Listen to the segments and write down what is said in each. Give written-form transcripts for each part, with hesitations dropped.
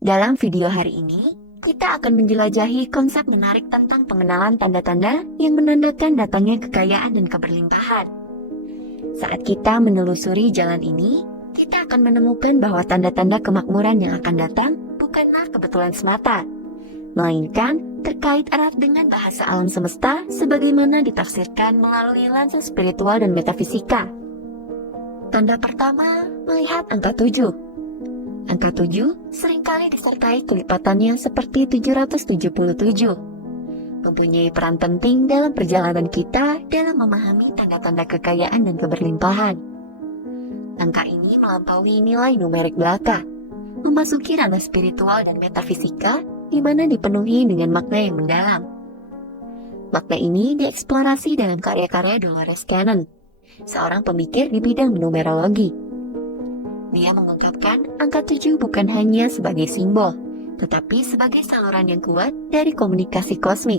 Dalam video hari ini, kita akan menjelajahi konsep menarik tentang pengenalan tanda-tanda yang menandakan datangnya kekayaan dan keberlimpahan. Saat kita menelusuri jalan ini, kita akan menemukan bahwa tanda-tanda kemakmuran yang akan datang bukanlah kebetulan semata, melainkan terkait erat dengan bahasa alam semesta sebagaimana ditafsirkan melalui lensa spiritual dan metafisika. Tanda pertama, melihat angka 7. Angka 7 seringkali disertai kelipatannya seperti 777. Mempunyai peran penting dalam perjalanan kita dalam memahami tanda-tanda kekayaan dan keberlimpahan. Angka ini melampaui nilai numerik belaka, memasuki ranah spiritual dan metafisika di mana dipenuhi dengan makna yang mendalam. Makna ini dieksplorasi dalam karya-karya Dolores Cannon, seorang pemikir di bidang numerologi. Dia mengungkapkan angka 7 bukan hanya sebagai simbol, tetapi sebagai saluran yang kuat dari komunikasi kosmik.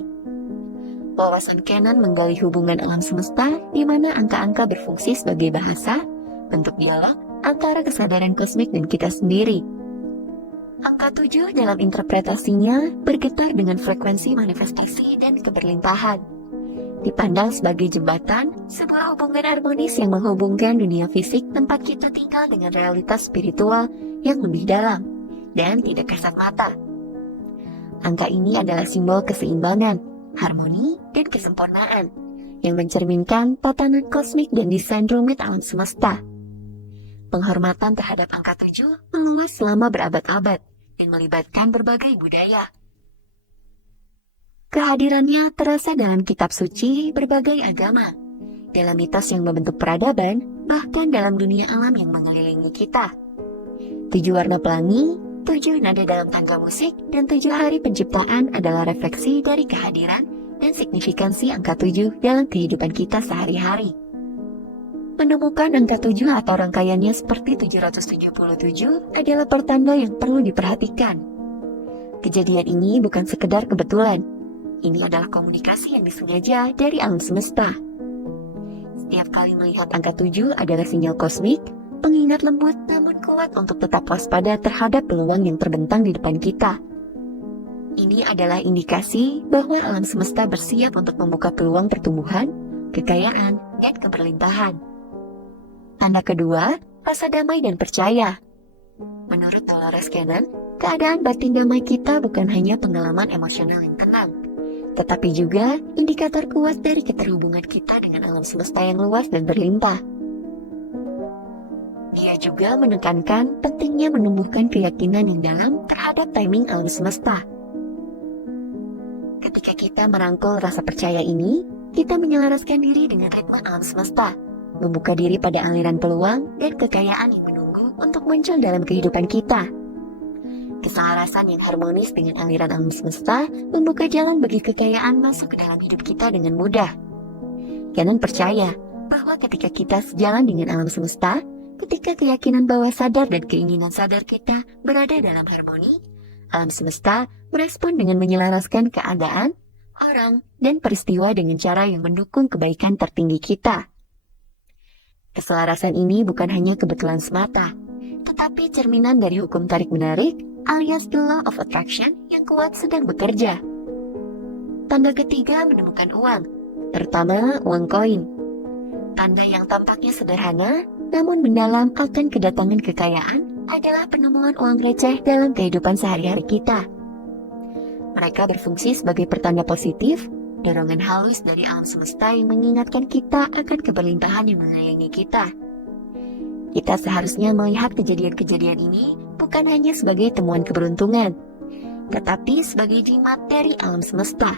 Wawasan Cannon menggali hubungan alam semesta di mana angka-angka berfungsi sebagai bahasa, bentuk dialog antara kesadaran kosmik dan kita sendiri. Angka 7 dalam interpretasinya bergetar dengan frekuensi manifestasi dan keberlimpahan. Dipandang sebagai jembatan, sebuah hubungan harmonis yang menghubungkan dunia fisik tempat kita tinggal dengan realitas spiritual yang lebih dalam dan tidak kasat mata. Angka ini adalah simbol keseimbangan, harmoni, dan kesempurnaan yang mencerminkan tatanan kosmik dan desain rumit alam semesta. Penghormatan terhadap angka 7 meluas selama berabad-abad dan melibatkan berbagai budaya. Kehadirannya terasa dalam kitab suci berbagai agama, dalam mitos yang membentuk peradaban, bahkan dalam dunia alam yang mengelilingi kita. 7 warna pelangi, 7 nada dalam tangga musik, dan 7 hari penciptaan adalah refleksi dari kehadiran dan signifikansi angka 7 dalam kehidupan kita sehari-hari. Menemukan angka 7 atau rangkaiannya seperti 777 adalah pertanda yang perlu diperhatikan. Kejadian ini bukan sekedar kebetulan. Ini adalah komunikasi yang disengaja dari alam semesta. Setiap kali melihat angka 7 adalah sinyal kosmik, pengingat lembut namun kuat untuk tetap waspada terhadap peluang yang terbentang di depan kita. Ini adalah indikasi bahwa alam semesta bersiap untuk membuka peluang pertumbuhan, kekayaan, dan keberlimpahan. Tanda kedua, rasa damai dan percaya. Menurut Dolores Cannon, keadaan batin damai kita bukan hanya pengalaman emosional yang tenang, tetapi juga indikator kuat dari keterhubungan kita dengan alam semesta yang luas dan berlimpah. Dia juga menekankan pentingnya menumbuhkan keyakinan yang dalam terhadap timing alam semesta. Ketika kita merangkul rasa percaya ini, kita menyelaraskan diri dengan ritme alam semesta, membuka diri pada aliran peluang dan kekayaan yang menunggu untuk muncul dalam kehidupan kita. Keselarasan yang harmonis dengan aliran alam semesta membuka jalan bagi kekayaan masuk ke dalam hidup kita dengan mudah. Cannon percaya bahwa ketika kita sejalan dengan alam semesta, ketika keyakinan bawah sadar dan keinginan sadar kita berada dalam harmoni, alam semesta merespon dengan menyelaraskan keadaan, orang, dan peristiwa dengan cara yang mendukung kebaikan tertinggi kita. Keselarasan ini bukan hanya kebetulan semata, tetapi cerminan dari hukum tarik-menarik alias the law of attraction yang kuat sedang bekerja. Tanda ketiga menemukan uang, terutama uang koin. Tanda yang tampaknya sederhana, namun mendalam akan kedatangan kekayaan adalah penemuan uang receh dalam kehidupan sehari-hari kita. Mereka berfungsi sebagai pertanda positif, dorongan halus dari alam semesta yang mengingatkan kita akan keberlimpahan yang menyayangi kita. Kita seharusnya melihat kejadian-kejadian ini bukan hanya sebagai temuan keberuntungan, tetapi sebagai jimat dari alam semesta.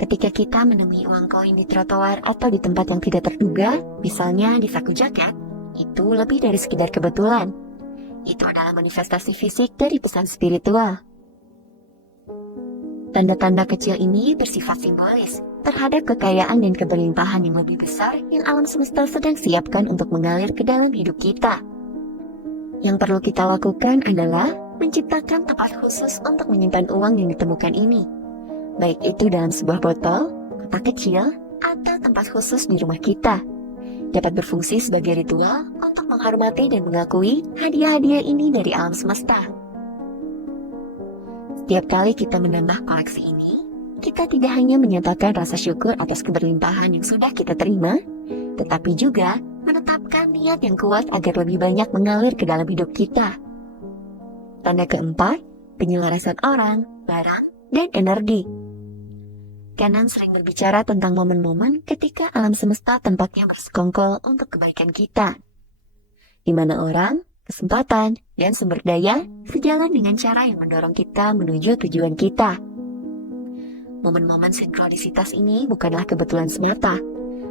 Ketika kita menemui uang koin di trotoar atau di tempat yang tidak terduga, misalnya di saku jaket, itu lebih dari sekedar kebetulan. Itu adalah manifestasi fisik dari pesan spiritual. Tanda-tanda kecil ini bersifat simbolis terhadap kekayaan dan keberlimpahan yang lebih besar yang alam semesta sedang siapkan untuk mengalir ke dalam hidup kita. Yang perlu kita lakukan adalah menciptakan tempat khusus untuk menyimpan uang yang ditemukan ini, baik itu dalam sebuah botol, kotak kecil, atau tempat khusus di rumah kita. Dapat berfungsi sebagai ritual untuk menghormati dan mengakui hadiah-hadiah ini dari alam semesta. Setiap kali kita menambah koleksi ini, kita tidak hanya menyatakan rasa syukur atas keberlimpahan yang sudah kita terima, tetapi juga menetapkan niat yang kuat agar lebih banyak mengalir ke dalam hidup kita. Tanda keempat, penyelarasan orang, barang, dan energi. Canon sering berbicara tentang momen-momen ketika alam semesta tampaknya bersekongkol untuk kebaikan kita, di mana orang, kesempatan, dan sumber daya sejalan dengan cara yang mendorong kita menuju tujuan kita. Momen-momen sinkronisitas ini bukanlah kebetulan semata,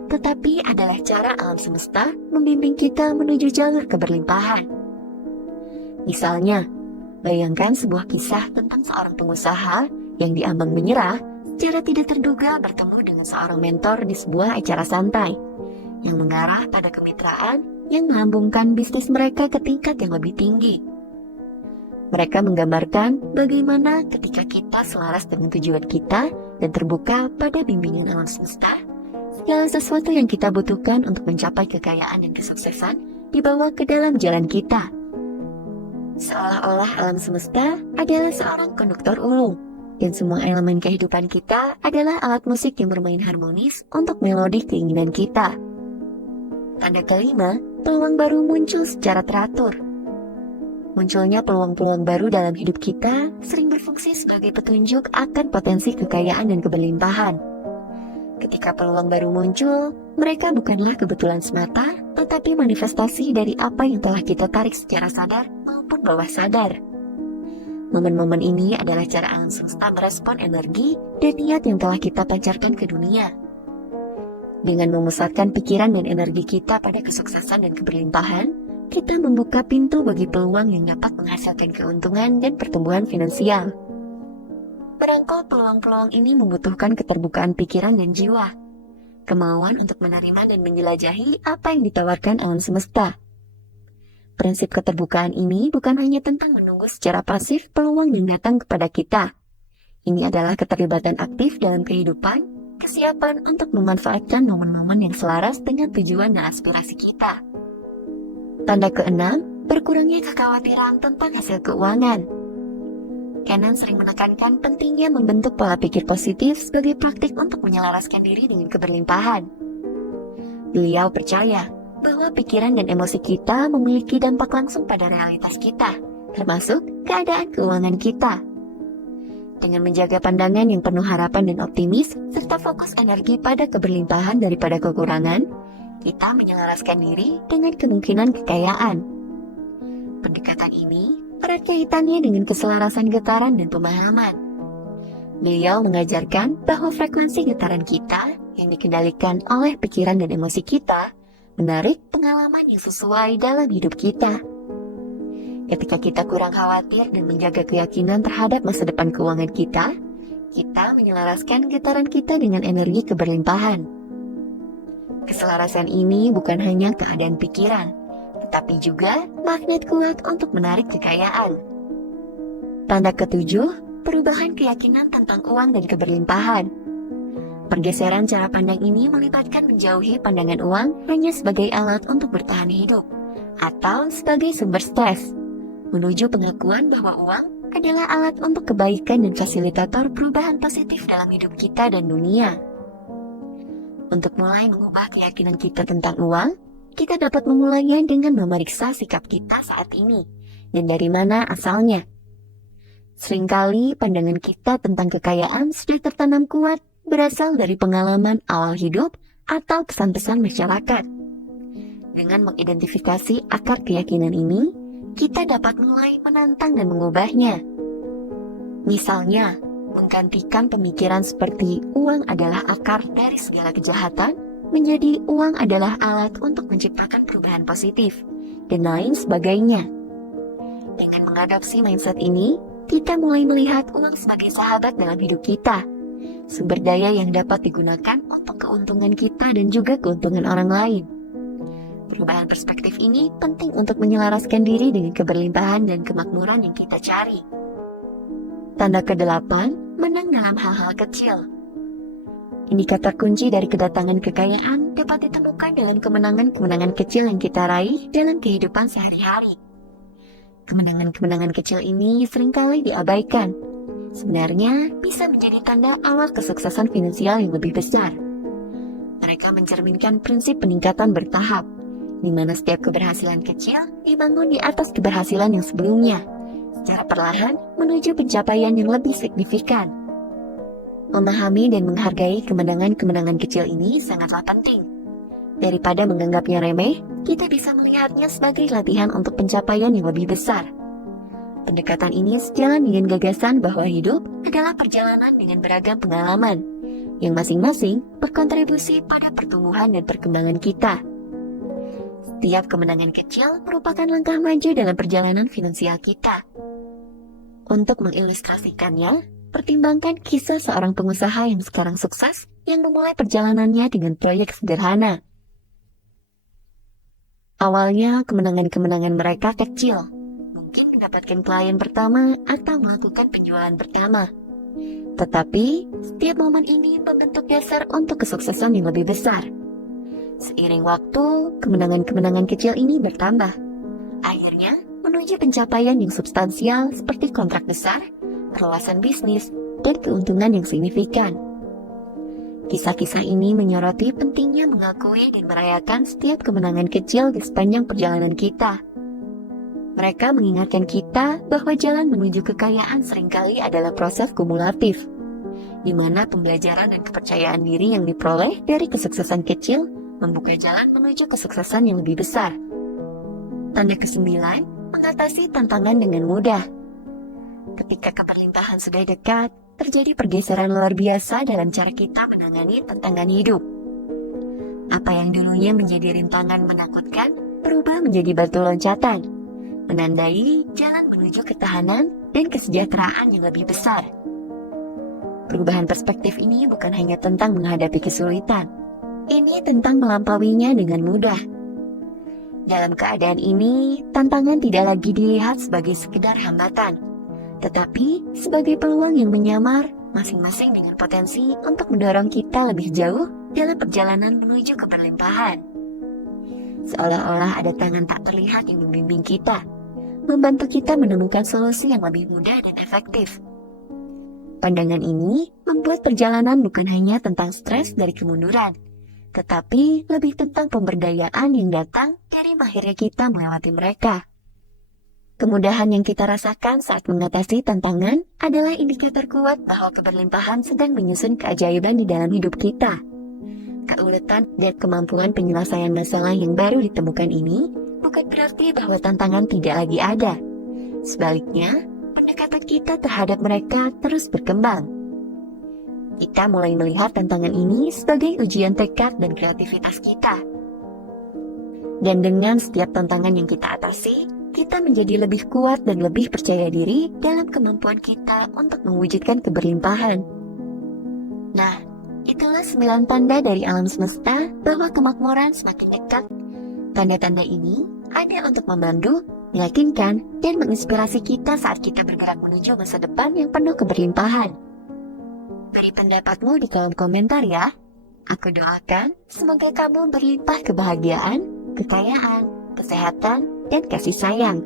tetapi adalah cara alam semesta membimbing kita menuju jalur keberlimpahan. Misalnya, bayangkan sebuah kisah tentang seorang pengusaha yang diambang menyerah secara tidak terduga bertemu dengan seorang mentor di sebuah acara santai yang mengarah pada kemitraan yang melambungkan bisnis mereka ke tingkat yang lebih tinggi. Mereka menggambarkan bagaimana ketika kita selaras dengan tujuan kita dan terbuka pada bimbingan alam semesta, segala sesuatu yang kita butuhkan untuk mencapai kekayaan dan kesuksesan dibawa ke dalam jalan kita. Seolah-olah alam semesta adalah seorang konduktor ulung, dan semua elemen kehidupan kita adalah alat musik yang bermain harmonis untuk melodi keinginan kita. Tanda kelima, peluang baru muncul secara teratur. Munculnya peluang-peluang baru dalam hidup kita sering berfungsi sebagai petunjuk akan potensi kekayaan dan keberlimpahan. Ketika peluang baru muncul, mereka bukanlah kebetulan semata, tetapi manifestasi dari apa yang telah kita tarik secara sadar maupun bawah sadar. Momen-momen ini adalah cara alam semesta merespon energi dan niat yang telah kita pancarkan ke dunia. Dengan memusatkan pikiran dan energi kita pada kesuksesan dan keberlimpahan, kita membuka pintu bagi peluang yang dapat menghasilkan keuntungan dan pertumbuhan finansial. Merangkul peluang-peluang ini membutuhkan keterbukaan pikiran dan jiwa, kemauan untuk menerima dan menjelajahi apa yang ditawarkan alam semesta. Prinsip keterbukaan ini bukan hanya tentang menunggu secara pasif peluang yang datang kepada kita. Ini adalah keterlibatan aktif dalam kehidupan, kesiapan untuk memanfaatkan momen-momen yang selaras dengan tujuan dan aspirasi kita. Tanda keenam, berkurangnya kekhawatiran tentang hasil keuangan. Canon sering menekankan pentingnya membentuk pola pikir positif sebagai praktik untuk menyelaraskan diri dengan keberlimpahan. Beliau percaya bahwa pikiran dan emosi kita memiliki dampak langsung pada realitas kita, termasuk keadaan keuangan kita. Dengan menjaga pandangan yang penuh harapan dan optimis, serta fokus energi pada keberlimpahan daripada kekurangan, kita menyelaraskan diri dengan kemungkinan kekayaan. Pendekatan ini erat kaitannya dengan keselarasan getaran dan pemahaman. Beliau mengajarkan bahwa frekuensi getaran kita yang dikendalikan oleh pikiran dan emosi kita menarik pengalaman yang sesuai dalam hidup kita. Ketika kita kurang khawatir dan menjaga keyakinan terhadap masa depan keuangan kita menyelaraskan getaran kita dengan energi keberlimpahan. Keselarasan ini bukan hanya keadaan pikiran, tetapi juga magnet kuat untuk menarik kekayaan. Tanda ketujuh, perubahan keyakinan tentang uang dan keberlimpahan. Pergeseran cara pandang ini melibatkan menjauhi pandangan uang hanya sebagai alat untuk bertahan hidup atau sebagai sumber stres, menuju pengakuan bahwa uang adalah alat untuk kebaikan dan fasilitator perubahan positif dalam hidup kita dan dunia. Untuk mulai mengubah keyakinan kita tentang uang, kita dapat memulainya dengan memeriksa sikap kita saat ini dan dari mana asalnya. Seringkali pandangan kita tentang kekayaan sudah tertanam kuat berasal dari pengalaman awal hidup atau pesan-pesan masyarakat. Dengan mengidentifikasi akar keyakinan ini, kita dapat mulai menantang dan mengubahnya. Misalnya, menggantikan pemikiran seperti uang adalah akar dari segala kejahatan menjadi uang adalah alat untuk menciptakan perubahan positif, dan lain sebagainya. Dengan mengadopsi mindset ini, kita mulai melihat uang sebagai sahabat dalam hidup kita, sumber daya yang dapat digunakan untuk keuntungan kita dan juga keuntungan orang lain. Perubahan perspektif ini penting untuk menyelaraskan diri dengan keberlimpahan dan kemakmuran yang kita cari. Tanda ke-8, menang dalam hal-hal kecil. Indikator kunci dari kedatangan kekayaan dapat ditemukan dalam kemenangan-kemenangan kecil yang kita raih dalam kehidupan sehari-hari. Kemenangan-kemenangan kecil ini seringkali diabaikan, sebenarnya bisa menjadi tanda awal kesuksesan finansial yang lebih besar. Mereka mencerminkan prinsip peningkatan bertahap, di mana setiap keberhasilan kecil dibangun di atas keberhasilan yang sebelumnya, secara perlahan menuju pencapaian yang lebih signifikan. Memahami dan menghargai kemenangan-kemenangan kecil ini sangatlah penting. Daripada menganggapnya remeh, kita bisa melihatnya sebagai latihan untuk pencapaian yang lebih besar. Pendekatan ini sejalan dengan gagasan bahwa hidup adalah perjalanan dengan beragam pengalaman, yang masing-masing berkontribusi pada pertumbuhan dan perkembangan kita. Setiap kemenangan kecil merupakan langkah maju dalam perjalanan finansial kita. Untuk mengilustrasikannya, pertimbangkan kisah seorang pengusaha yang sekarang sukses yang memulai perjalanannya dengan proyek sederhana. Awalnya, kemenangan-kemenangan mereka kecil, mungkin mendapatkan klien pertama atau melakukan penjualan pertama. Tetapi, setiap momen ini membentuk dasar untuk kesuksesan yang lebih besar. Seiring waktu, kemenangan-kemenangan kecil ini bertambah. Akhirnya, menuju pencapaian yang substansial seperti kontrak besar, perluasan bisnis, dan keuntungan yang signifikan. Kisah-kisah ini menyoroti pentingnya mengakui dan merayakan setiap kemenangan kecil di sepanjang perjalanan kita. Mereka mengingatkan kita bahwa jalan menuju kekayaan seringkali adalah proses kumulatif, di mana pembelajaran dan kepercayaan diri yang diperoleh dari kesuksesan kecil membuka jalan menuju kesuksesan yang lebih besar. Tanda ke-9, mengatasi tantangan dengan mudah. Ketika keberlimpahan sudah dekat, terjadi pergeseran luar biasa dalam cara kita menangani tantangan hidup. Apa yang dulunya menjadi rintangan menakutkan, berubah menjadi batu loncatan, menandai jalan menuju ketahanan dan kesejahteraan yang lebih besar. Perubahan perspektif ini bukan hanya tentang menghadapi kesulitan, ini tentang melampauinya dengan mudah. Dalam keadaan ini, tantangan tidak lagi dilihat sebagai sekedar hambatan, tetapi sebagai peluang yang menyamar, masing-masing dengan potensi untuk mendorong kita lebih jauh dalam perjalanan menuju keberlimpahan. Seolah-olah ada tangan tak terlihat yang membimbing kita, membantu kita menemukan solusi yang lebih mudah dan efektif. Pandangan ini membuat perjalanan bukan hanya tentang stres dari kemunduran, tetapi lebih tentang pemberdayaan yang datang dari mahirnya kita melewati mereka. Kemudahan yang kita rasakan saat mengatasi tantangan adalah indikator kuat bahwa keberlimpahan sedang menyusun keajaiban di dalam hidup kita. Keuletan dan kemampuan penyelesaian masalah yang baru ditemukan ini bukan berarti bahwa tantangan tidak lagi ada. Sebaliknya, pendekatan kita terhadap mereka terus berkembang. Kita mulai melihat tantangan ini sebagai ujian tekad dan kreativitas kita. Dan dengan setiap tantangan yang kita atasi, kita menjadi lebih kuat dan lebih percaya diri dalam kemampuan kita untuk mewujudkan keberlimpahan. Nah, itulah 9 tanda dari alam semesta bahwa kemakmuran semakin dekat. Tanda-tanda ini ada untuk membantu, meyakinkan, dan menginspirasi kita saat kita bergerak menuju masa depan yang penuh keberlimpahan. Beri pendapatmu di kolom komentar ya. Aku doakan semoga kamu berlimpah kebahagiaan, kekayaan, kesehatan, dan kasih sayang.